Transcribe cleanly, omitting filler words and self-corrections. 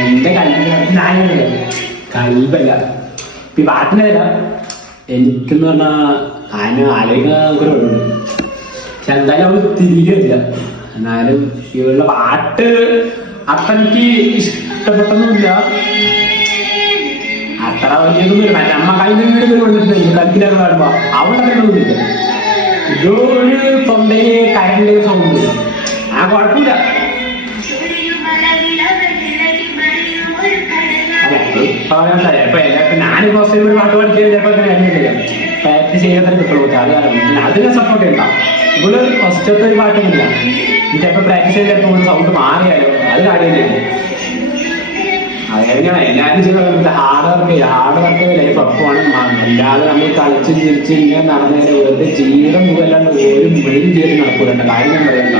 എന്റെ കൽബില്ല കൽബല്ല ഈ പാട്ടിനല്ല എനിക്കെന്ന് പറഞ്ഞാൽ അതിന് ആലോചിക്കുന്നുണ്ട്. പക്ഷെ എന്തായാലും അവള് തിരികെയില്ല. എന്നാലും ഇവളുടെ പാട്ട് അത്ര എനിക്ക് ഇഷ്ടപ്പെട്ടൊന്നുമില്ല. അത്ര വലിയതൊന്നുമില്ല. മറ്റേ അമ്മ കൈ വന്നിട്ടുണ്ട് കൽപ്പിലാണ് പാടുമ്പോ അവളൊക്കെ ഒന്നുമില്ല. ഇതൊരു തൊണ്ടയില് കരണ്ട് സൗണ്ട് ആ കുഴപ്പമില്ല. ഞാനിപ്പോ ഒരു പാട്ട് പഠിക്കാൻ ചിലപ്പോ പ്രാക്ടീസ് ചെയ്യാൻ കിട്ടുള്ളൂ. അത് കാരണം അതിനെ സപ്പോർട്ട് ചെയ്യണ്ട. ഇവള് ഫസ്റ്റത്തെ ഒരു പാട്ടൊന്നുമില്ല. ചിലപ്പോ പ്രാക്ടീസ് ചെയ്ത് ചിലപ്പോൾ സൗണ്ട് മാറിയാലോ അത് കാര്യമില്ല. അതെങ്ങനെയാണ് എല്ലാവരും ചെയ്യുന്നത് ഹാർഡ് വർക്ക് ലൈഫ് ഒപ്പമാണ്. അല്ലാതെ നമ്മൾ കളിച്ച് ചിരിച്ച് ഇങ്ങനെ നടന്നതിന് വെറുതെ ജീവിതം മുതലാണ്ട് ഒരു മെയിൻ ചെയ്ത് നടക്കൂല. കാര്യം പറയണ്ട.